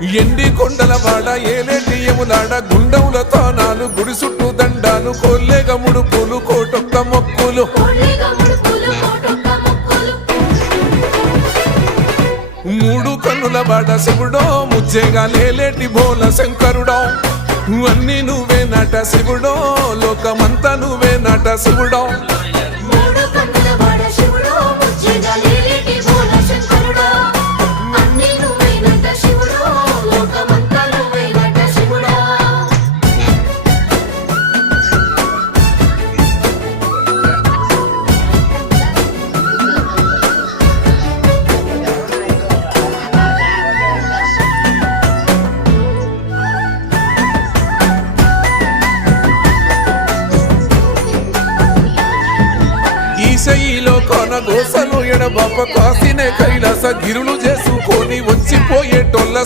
ఎండి కొండల వాడ ఏలేటి యములాడ గుండముల తానాలు గుడి చుట్టూ దండాలు కొల్లేగ ముడుపులు కోటొక్క మొక్కులు మూడు కన్నుల వాడ శివుడో ముజ్జేగా లేలేటి బోల శంకరుడో అన్ని నువ్వే నట శివుడో లోకమంతా నువ్వే నట శివుడో ఈశయిలో కొన గోసలు ఎడబాప కాసినే కైలాస గిరులు చేసుకొని వచ్చిపోయేటోళ్ళ